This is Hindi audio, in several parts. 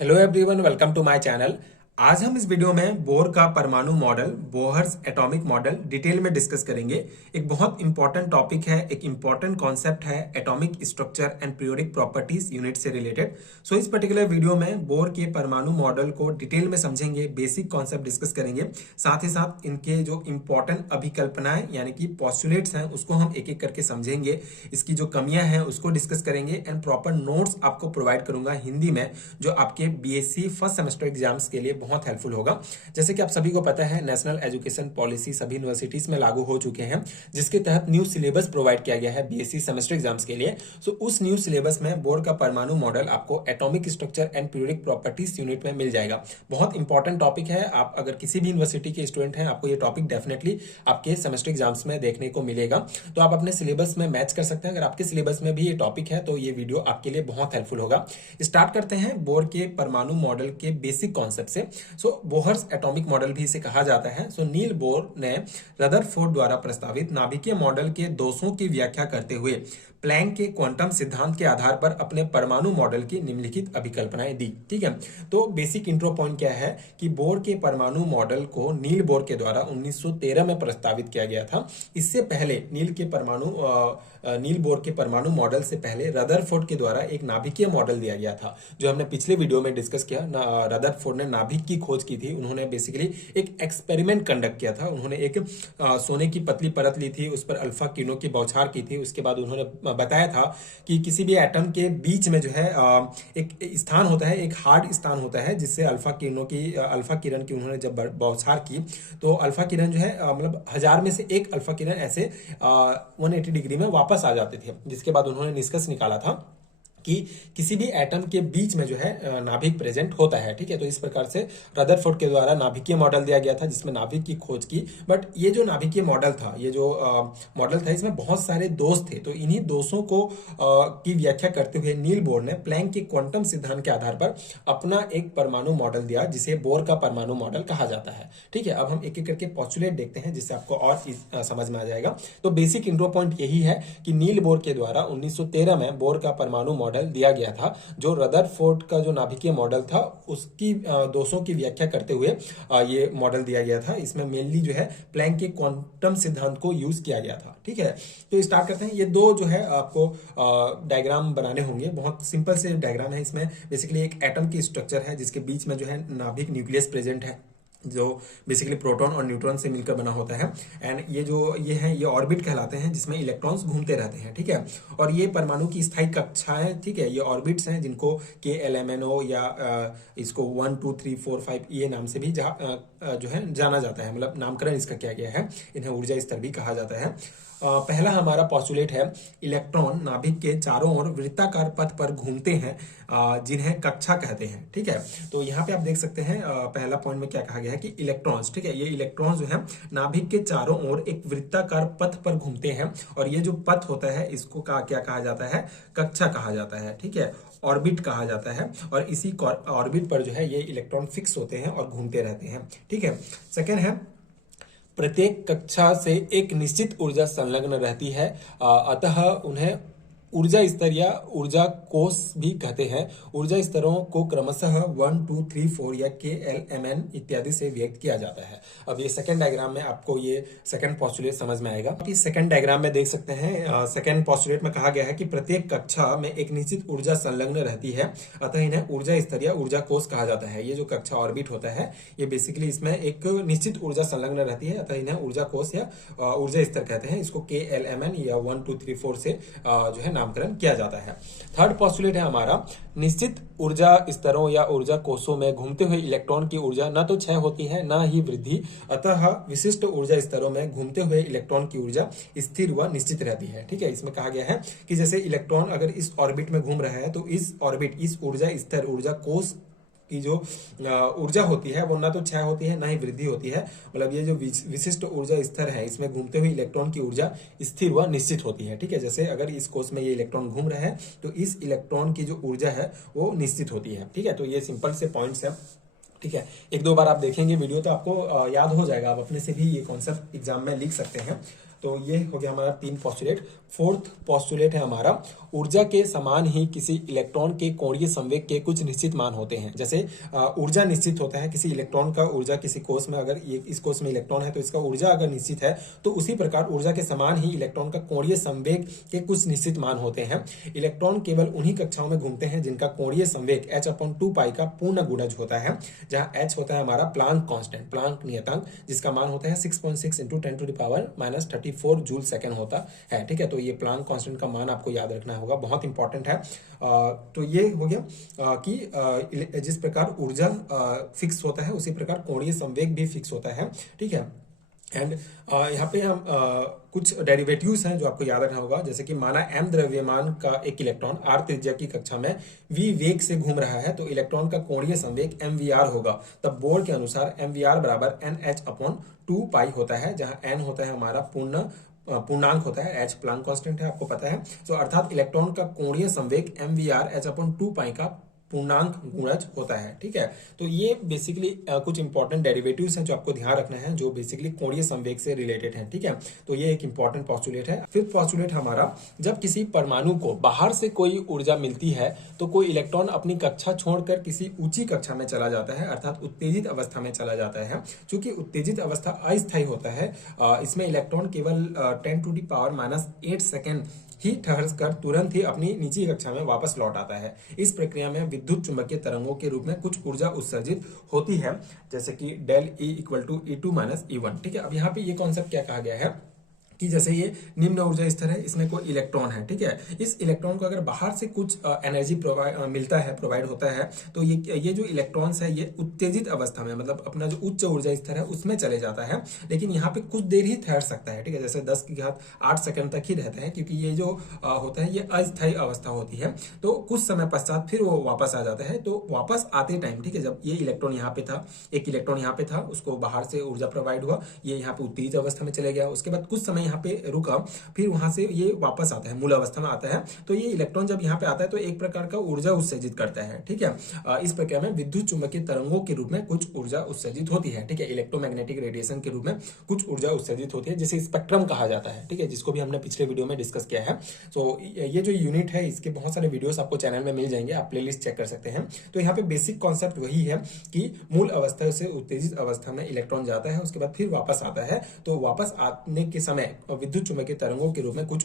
Hello everyone, welcome to my channel. आज हम इस वीडियो में बोर का परमाणु model, Bohr's atomic model detail में डिस्कस करेंगे। एक बहुत इंपॉर्टेंट टॉपिक है, एक इंपॉर्टेंट कॉन्सेप्ट है atomic structure and periodic properties unit से रिलेटेड। सो इस पर्टिकुलर वीडियो में बोर के परमाणु मॉडल को डिटेल में समझेंगे, बेसिक कॉन्सेप्ट डिस्कस करेंगे, साथ ही साथ इनके जो इंपॉर्टेंट अभिकल्पनाएं यानी कि पॉस्टुलेट्स हैं उसको हम एक एक करके समझेंगे, इसकी जो कमियां हैं उसको डिस्कस करेंगे एंड प्रॉपर नोट्स आपको प्रोवाइड करूंगा हिंदी में, जो आपके बीएससी फर्स्ट सेमेस्टर एग्जाम्स के लिए बहुत हेल्पफुल होगा। जैसे कि आप सभी को पता है, नेशनल एजुकेशन पॉलिसी सभी यूनिवर्सिटीज में लागू हो चुके हैं, जिसके तहत न्यू सिलेबस प्रोवाइड किया गया है बीएससी सेमेस्टर एग्जाम्स के लिए। सो उस न्यू सिलेबस में बोर का परमाणु मॉडल आपको atomic structure and periodic properties unit में मिल जाएगा। बहुत इंपॉर्टेंट टॉपिक है। आप अगर किसी भी यूनिवर्सिटी के स्टूडेंट हैं, आपको ये टॉपिक डेफिनेटली आपके सेमेस्टर एग्जाम्स में देखने को मिलेगा। तो आप अपने सिलेबस में मैच कर सकते हैं। अगर आपके सिलेबस में भी ये टॉपिक है तो ये वीडियो आपके लिए बहुत हेल्पफुल होगा। स्टार्ट करते हैं बोर के परमाणु मॉडल के बेसिक कॉन्सेप्ट से। सो बोहर्स एटॉमिक मॉडल भी इसे कहा जाता है। सो नील बोर ने रदरफोर्ड द्वारा प्रस्तावित नाभिकीय मॉडल के दोषों की व्याख्या करते हुए प्लैंक के क्वांटम सिद्धांत के आधार पर अपने परमाणु मॉडल की निम्नलिखित अभिकल्पनाएं दी। ठीक है, तो बेसिक इंट्रो पॉइंट क्या है कि बोर के परमाणु मॉडल को नील बोर के द्वारा 1913 में प्रस्तावित किया गया था। इससे पहले नील बोर के परमाणु मॉडल से पहले रदरफोर्ड के द्वारा एक नाभिकीय मॉडल दिया गया था, जो हमने पिछले वीडियो में डिस्कस किया। रदरफोर्ड ने नाभिक की खोज की थी। उन्होंने बेसिकली एक एक्सपेरिमेंट कंडक्ट किया था। उन्होंने एक सोने की पतली परत ली थी, उस पर अल्फा किरणों की बौछार की थी। उसके बाद उन्होंने बताया था कि किसी भी एटम के बीच में जो है एक स्थान होता है, एक हार्ड स्थान होता है, जिससे अल्फा किरण की उन्होंने जब बौछार की तो अल्फा किरण जो है मतलब 1000 में से एक अल्फा किरण ऐसे 180 डिग्री में वापस आ जाते थे। जिसके बाद उन्होंने निष्कर्ष निकाला था कि किसी भी एटम के बीच में जो है नाभिक प्रेजेंट होता है। ठीक है, तो इस प्रकार से रदरफोर्ड के द्वारा नाभिकीय मॉडल दिया गया था, जिसमें नाभिक की खोज की। बट ये जो नाभिकीय मॉडल था, ये जो मॉडल था, इसमें बहुत सारे दोष थे। तो इन्हीं दोषों को की व्याख्या करते हुए नील बोर ने प्लैंक के क्वांटम सिद्धांत के आधार पर अपना एक परमाणु मॉडल दिया, जिसे बोर का परमाणु मॉडल कहा जाता है। ठीक है, अब हम एक एक करके पॉस्टुलेट देखते हैं, जिससे आपको और समझ में आ जाएगा। तो बेसिक इंट्रो पॉइंट यही है कि नील बोर के द्वारा 1913 में बोर का परमाणु मॉडल दिया गया था, जो रदरफोर्ड का जो नाभिकीय मॉडल था उसकी दोषों की व्याख्या करते हुए ये मॉडल दिया गया था। इसमें मेनली जो है प्लैंक के क्वांटम सिद्धांत को यूज किया गया था। ठीक है, तो स्टार्ट करते हैं। ये दो जो है आपको डायग्राम बनाने होंगे। बहुत सिंपल से डायग्राम है। इसमें बेसिकली एक एटम की स्ट्रक्चर है, जिसके बीच में जो है नाभिक न्यूक्लियस प्रेजेंट है, जो बेसिकली प्रोटॉन और न्यूट्रॉन से मिलकर बना होता है। एंड ये ऑर्बिट कहलाते हैं, जिसमें इलेक्ट्रॉन्स घूमते रहते हैं। ठीक है, और ये परमाणु की स्थायी कक्षाएं, ठीक है, ये ऑर्बिट्स हैं, जिनको KLMNO या इसको 1 2 3 4 5 ये नाम से भी जो है जाना जाता है। मतलब नामकरण इसका किया गया है। इन्हें ऊर्जा स्तर भी कहा जाता है। पहला हमारा पॉस्टुलेट है, इलेक्ट्रॉन नाभिक के चारों ओर वृत्ताकार पथ पर घूमते हैं, जिन्हें कक्षा कहते हैं। ठीक है, तो यहाँ पे आप देख सकते हैं पहला पॉइंट में क्या कहा गया है कि इलेक्ट्रॉन्स, ठीक है, ये इलेक्ट्रॉन्स जो है नाभिक के चारों ओर एक वृत्ताकार पथ पर घूमते हैं, और ये जो पथ होता है इसको क्या कहा जाता है, कक्षा कहा जाता है। ठीक है, ऑर्बिट कहा जाता है, और इसी ऑर्बिट पर जो है ये इलेक्ट्रॉन फिक्स होते हैं और घूमते रहते हैं। ठीक है, सेकेंड है, प्रत्येक कक्षा से एक निश्चित ऊर्जा संलग्न रहती है, अतः उन्हें ऊर्जा स्तर या ऊर्जा कोष भी कहते हैं। ऊर्जा स्तरों को क्रमशः 1 2 3 4 या KLMN इत्यादि से व्यक्त किया जाता है। अब ये सेकंड डायग्राम में आपको ये सेकंड पॉस्टुलेट समझ में आएगा। कि सेकंड डायग्राम में देख सकते हैं, सेकंड पॉस्टुलेट में कहा गया है कि प्रत्येक कक्षा में एक निश्चित ऊर्जा संलग्न रहती है, अतः इन्हें ऊर्जा स्तर या ऊर्जा कोष कहा जाता है। ये जो कक्षा ऑर्बिट होता है, ये बेसिकली इसमें एक निश्चित ऊर्जा संलग्न रहती है, अतः इन्हें ऊर्जा कोष या ऊर्जा स्तर कहते हैं। इसको KLMN या 1 2 3 4 से जो है नामकरण किया जाता है। थर्ड पॉस्टुलेट है हमारा, निश्चित ऊर्जा स्तरों या ऊर्जा कोषों में घूमते हुए इलेक्ट्रॉन की ऊर्जा न तो क्षय होती है न ही वृद्धि, अतः विशिष्ट ऊर्जा स्तरों में घूमते हुए इलेक्ट्रॉन की ऊर्जा स्थिर व निश्चित रहती है। ठीक है, इसमें कहा गया है कि जैसे इलेक्ट्रॉन अगर इस ऑर्बिट में घूम रहा है, तो इस ऊर्जा स्तर, ऊर्जा कोष की जो ऊर्जा होती है वो ना तो क्षय होती है ना ही वृद्धि होती है। मतलब ये जो विशिष्ट ऊर्जा स्तर है, इसमें घूमते हुए इलेक्ट्रॉन की ऊर्जा स्थिर व निश्चित होती है। ठीक है, जैसे अगर इस कोष में ये इलेक्ट्रॉन घूम रहा है तो इस इलेक्ट्रॉन की जो ऊर्जा है वो निश्चित होती है। ठीक है, तो ये सिंपल से पॉइंट्स है। ठीक है, एक दो बार आप देखेंगे वीडियो तो आपको याद हो जाएगा। आप अपने से भी ये कॉन्सेप्ट एग्जाम में लिख सकते हैं। तो ये हो गया हमारा 3 पॉस्टुलेट। फोर्थ पॉस्टुलेट है हमारा, ऊर्जा के समान ही किसी इलेक्ट्रॉन के कोणीय संवेग के कुछ निश्चित मान होते हैं। जैसे ऊर्जा निश्चित होता है किसी इलेक्ट्रॉन का, ऊर्जा किसी कोष में, अगर ये इस कोष में इलेक्ट्रॉन है तो इसका ऊर्जा अगर निश्चित है, तो उसी प्रकार ऊर्जा के समान ही इलेक्ट्रॉन का कोणीय संवेग के कुछ निश्चित मान होते हैं। इलेक्ट्रॉन केवल उन्हीं कक्षाओं में घूमते हैं जिनका कोणीय संवेग h/2 पाई का पूर्ण गुणज होता है, जहां h होता है हमारा प्लांक कांस्टेंट, प्लांक नियतांक, जिसका मान होता है 6.6 × 10⁻⁻34 जूल सेकंड होता है। ठीक है, तो ये प्लांक कांस्टेंट का मान आपको याद रखना होगा, बहुत इंपॉर्टेंट है। तो ये हो गया कि जिस प्रकार ऊर्जा फिक्स होता है उसी प्रकार कोणीय संवेग भी फिक्स होता है। ठीक है, एंड यहाँ पे हम कुछ डेरिवेटिव्स हैं जो आपको याद रखना होगा। जैसे कि माना m द्रव्यमान का एक इलेक्ट्रॉन r त्रिज्या की कक्षा में v वेग से घूम रहा है, तो इलेक्ट्रॉन का कोणीय संवेग mvr होगा। तब बोर के अनुसार mvr बराबर nh/2 पाई होता है, जहां n होता है हमारा पूर्णांक होता है, h प्लांक कांस्टेंट है, आपको पता है। तो अर्थात इलेक्ट्रॉन का कोणीय संवेग mvr h/2 पाई का पूर्णांक गुणज होता है। ठीक है, तो ये बेसिकली कुछ इंपॉर्टेंट डेरिवेटिव्स हैं जो आपको ध्यान रखना है, जो बेसिकली कोणीय संवेग से रिलेटेड है। ठीक है, तो ये एक इंपॉर्टेंट पॉस्टुलेट है। फिफ्थ पॉस्टुलेट हमारा, जब किसी परमाणु को बाहर से कोई ऊर्जा मिलती है तो कोई इलेक्ट्रॉन अपनी कक्षा छोड़कर किसी ऊंची कक्षा में चला जाता है, अर्थात उत्तेजित अवस्था में चला जाता है। चूंकि उत्तेजित अवस्था अस्थायी होता है, इसमें इलेक्ट्रॉन केवल 10⁻⁸ सेकेंड ही ठहर कर तुरंत ही अपनी निजी कक्षा में वापस लौट आता है। इस प्रक्रिया में विद्युत चुंबकीय तरंगों के रूप में कुछ ऊर्जा उत्सर्जित होती है, जैसे कि डेल E = E2 - E1। ठीक है, अब यहाँ पे ये कॉन्सेप्ट क्या कहा गया है कि जैसे ये निम्न ऊर्जा स्तर है, इसमें कोई इलेक्ट्रॉन है। ठीक है, इस इलेक्ट्रॉन को अगर बाहर से कुछ एनर्जी प्रोवाइड होता है, तो ये जो इलेक्ट्रॉन्स है ये उत्तेजित अवस्था में, मतलब अपना जो उच्च ऊर्जा स्तर है उसमें चले जाता है, लेकिन यहाँ पे कुछ देर ही ठहर सकता है। ठीक है, जैसे 10⁸ सेकंड तक ही रहता है, क्योंकि ये जो होता है ये अस्थायी अवस्था होती है। तो कुछ समय पश्चात फिर वो वापस आ जाता है। तो वापस आते टाइम, ठीक है, जब ये इलेक्ट्रॉन यहाँ पे था, एक इलेक्ट्रॉन यहाँ पे था, उसको बाहर से ऊर्जा प्रोवाइड हुआ, ये यहाँ पे उत्तेजित अवस्था में चले गया, उसके बाद कुछ समय यहाँ पे रुका, फिर वहां से ये वापस आता है, मूल अवस्था में आता है। तो ये इलेक्ट्रॉन जब यहाँ पे आता है तो एक प्रकार का ऊर्जा उत्सर्जित करता है। ठीक है, इस प्रक्रिया में विद्युत चुंबकीय तरंगों के रूप में कुछ ऊर्जा उत्सर्जित होती है। ठीक है, इलेक्ट्रोमैग्नेटिक रेडिएशन के रूप में कुछ ऊर्जा उत्सर्जित होती है, जिसे स्पेक्ट्रम कहा जाता है। ठीक है, जिसको भी हमने पिछले वीडियो में डिस्कस किया है। तो ये जो यूनिट है इसके बहुत सारे वीडियोस आपको चैनल में मिल जाएंगे, आप प्लेलिस्ट चेक कर सकते हैं। तो यहाँ पे बेसिक कॉन्सेप्ट वही है कि मूल अवस्था से उत्तेजित अवस्था में इलेक्ट्रॉन जाता है, उसके बाद फिर वापस आता है। तो वापस आने के समय विद्युत चुंबकीय तरंगों के रूप में कुछ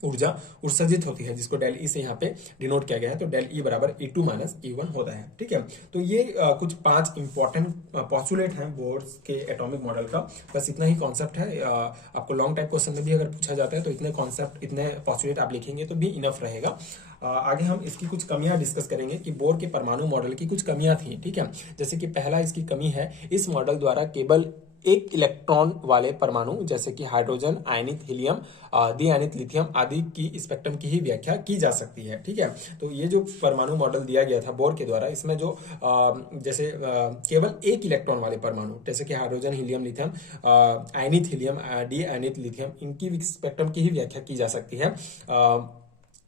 ऊर्जा उत्सर्जित होती है, जिसको डेल ई से यहाँ पे डिनोट किया गया है। तो डेल ई बराबर E2 - E1 होता है। ठीक है, तो ये कुछ 5 इंपॉर्टेंट पॉस्टुलेट हैं बोर्स के एटॉमिक मॉडल का। बस इतना ही कॉन्सेप्ट है। आपको लॉन्ग टाइप क्वेश्चन में भी अगर पूछा जाता है तो इतने कॉन्सेप्ट, इतने पॉस्टुलेट आप लिखेंगे तो भी इनफ रहेगा। आगे हम इसकी कुछ कमियां डिस्कस करेंगे कि बोर के परमाणु मॉडल की कुछ कमियां थी। ठीक है, जैसे कि पहला इसकी कमी है, इस मॉडल द्वारा केवल एक इलेक्ट्रॉन वाले परमाणु जैसे कि हाइड्रोजन, आयनित हीलियम, द्विआयनित लिथियम आदि की स्पेक्ट्रम की ही व्याख्या की जा सकती है। ठीक है, तो ये जो परमाणु मॉडल दिया गया था बोर के द्वारा, इसमें जो जैसे केवल एक इलेक्ट्रॉन वाले परमाणु जैसे कि हाइड्रोजन, हीलियम, लिथियम, आयनित हीलियम, द्विआयनित लिथियम, इनकी स्पेक्ट्रम की ही व्याख्या की जा सकती है।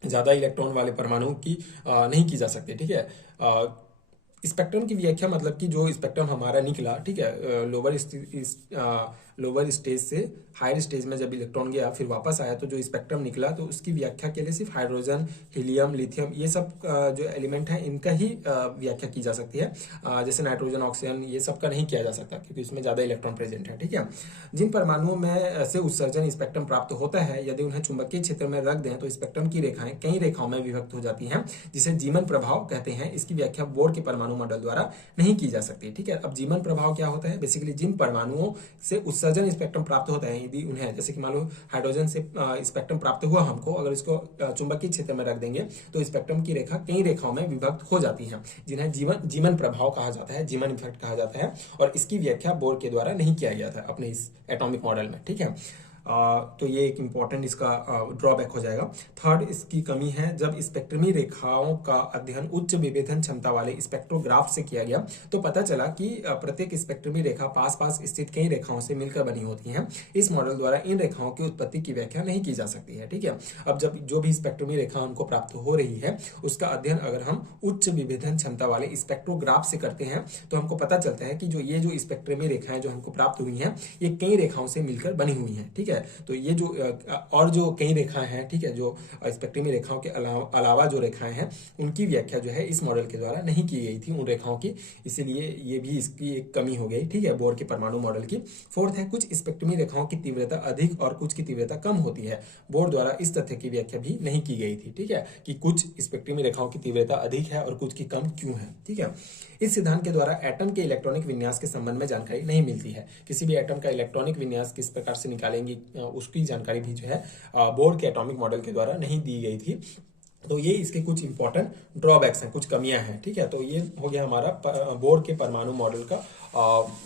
ज्यादा इलेक्ट्रॉन वाले परमाणु की नहीं की जा सकती। ठीक है, स्पेक्ट्रम की व्याख्या मतलब कि जो स्पेक्ट्रम हमारा निकला, ठीक है, लोअर स्टेज से हायर स्टेज में जब इलेक्ट्रॉन गया फिर वापस आया, तो जो स्पेक्ट्रम निकला तो उसकी व्याख्या के लिए सिर्फ हाइड्रोजन, हीलियम, लिथियम ये सब जो एलिमेंट है इनका ही व्याख्या की जा सकती है। जैसे नाइट्रोजन, ऑक्सीजन ये सब का नहीं किया जा सकता, क्योंकि उसमें ज्यादा इलेक्ट्रॉन प्रेजेंट है। ठीक है, जिन परमाणुओं में से उत्सर्जन स्पेक्ट्रम प्राप्त होता है, यदि उन्हें चुंबकीय क्षेत्र में रख दें तो स्पेक्ट्रम की रेखाएं कई रेखाओं में विभक्त हो जाती हैं, जिसे जीमन प्रभाव कहते हैं। इसकी व्याख्या बोर के परमाणु मॉडल द्वारा नहीं की जा सकती। ठीक है, अब जीमन प्रभाव क्या होता है? बेसिकली जिन परमाणुओं से उत्सर्जन स्पेक्ट्रम प्राप्त होता है, यदि उन्हें जैसे कि मान लो हाइड्रोजन से स्पेक्ट्रम प्राप्त हुआ हमको, अगर इसको चुंबकीय क्षेत्र में रख देंगे तो स्पेक्ट्रम की रेखा कई रेखाओं में विभक्त हो जाती हैं, जिन्हें जीमन प्रभाव कहा जाता है, जीमन इफेक्ट कहा जाता है। और इसकी व्याख्या बोर के द्वारा नहीं किया गया था अपने इस एटॉमिक मॉडल में। ठीक है, तो ये एक इंपॉर्टेंट इसका ड्रॉबैक हो जाएगा। थर्ड इसकी कमी है, जब स्पेक्ट्रमी रेखाओं का अध्ययन उच्च विभेदन क्षमता वाले स्पेक्ट्रोग्राफ से किया गया तो पता चला कि प्रत्येक स्पेक्ट्रमी रेखा पास पास स्थित कई रेखाओं से मिलकर बनी होती हैं। इस मॉडल द्वारा इन रेखाओं की उत्पत्ति की व्याख्या नहीं की जा सकती है। ठीक है, अब जब जो भी स्पेक्ट्रमी रेखा हमको प्राप्त हो रही है उसका अध्ययन अगर हम उच्च विभेदन क्षमता वाले स्पेक्ट्रोग्राफ से करते हैं तो हमको पता चलता है कि ये जो स्पेक्ट्रमी रेखाएं जो हमको प्राप्त हुई हैं ये कई रेखाओं से मिलकर बनी हुई हैं। ठीक है, है। तो ये जो और जो कई रेखाएं हैं, ठीक है, जो स्पेक्ट्रमी रेखाओं के अलावा जो रेखाएं हैं उनकी व्याख्या जो है इस मॉडल के द्वारा नहीं की गई थी उन रेखाओं की, इसीलिए ये भी इसकी एक कमी हो गई, ठीक है, बोर के परमाणु मॉडल की। फोर्थ है, कुछ स्पेक्ट्रमी रेखाओं की तीव्रता अधिक और कुछ की तीव्रता कम होती है। बोर द्वारा इस तथ्य की व्याख्या भी नहीं की गई थी, ठीक है, कि कुछ स्पेक्ट्रमी रेखाओं की तीव्रता अधिक है और कुछ की कम क्यों है, ठीक है। इस सिद्धांत के द्वारा एटम के इलेक्ट्रॉनिक विन्यास के संबंध में जानकारी नहीं मिलती है। किसी भी एटम का इलेक्ट्रॉनिक विन्यास किस प्रकार से निकालेंगे उसकी जानकारी भी जो है बोर के एटॉमिक मॉडल के द्वारा नहीं दी गई थी। तो ये इसके कुछ इंपॉर्टेंट ड्रॉबैक्स हैं, कुछ कमियां हैं, ठीक है। तो ये हो गया हमारा बोर के परमाणु मॉडल का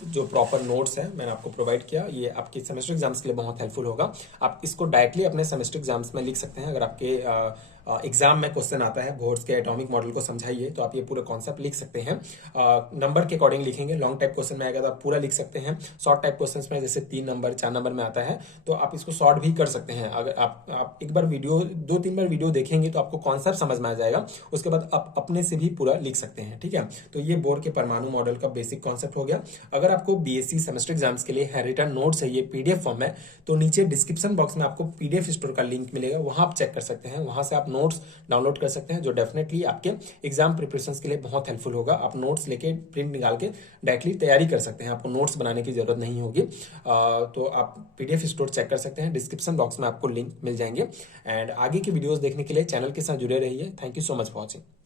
जो प्रॉपर नोट्स है मैंने आपको प्रोवाइड किया। ये आपके सेमेस्टर एग्जाम्स के लिए बहुत हेल्पफुल होगा। आप इसको डायरेक्टली अपने सेमेस्टर एग्जाम्स में लिख सकते हैं। अगर आपके एग्जाम में क्वेश्चन आता है बोर्ड्स के एटॉमिक मॉडल को समझाइए, तो आप ये पूरे कॉन्सेप्ट लिख सकते हैं। नंबर के अकॉर्डिंग लिखेंगे। लॉन्ग टाइप क्वेश्चन में आएगा तो आप पूरा लिख सकते हैं। शॉर्ट टाइप क्वेश्चन में जैसे 3 नंबर 4 नंबर में आता है तो आप इसको शॉर्ट भी कर सकते हैं। अगर आप एक बार वीडियो 2-3 बार वीडियो देखेंगे तो आपको कॉन्सेप्ट समझ में आ जाएगा। उसके बाद आप अपने से भी पूरा लिख सकते हैं, ठीक है। तो ये बोर के परमाणु मॉडल का बेसिक कॉन्सेप्ट हो गया। अगर आपको बीएससी सेमेस्टर एग्जाम्स के लिए है रिटर्न नोट्स है, ये पीडीएफ फॉर्म है, तो नीचे डिस्क्रिप्शन बॉक्स में आपको पीडीएफ स्टोर का लिंक मिलेगा, वहां आप चेक कर सकते हैं। वहां से आप नोट्स डाउनलोड कर सकते हैं, जो डेफिनेटली आपके एग्जाम प्रिपरेशन के लिए बहुत हेल्पफुल होगा। आप नोट्स लेके प्रिंट निकाल के डायरेक्टली तैयारी कर सकते हैं, आपको नोट्स बनाने की जरूरत नहीं होगी। तो आप पीडीएफ स्टोर चेक कर सकते हैं, डिस्क्रिप्शन बॉक्स में आपको लिंक मिल जाएंगे। एंड आगे की वीडियोस देखने के लिए चैनल के साथ जुड़े रहिए। Thank you so much for watching.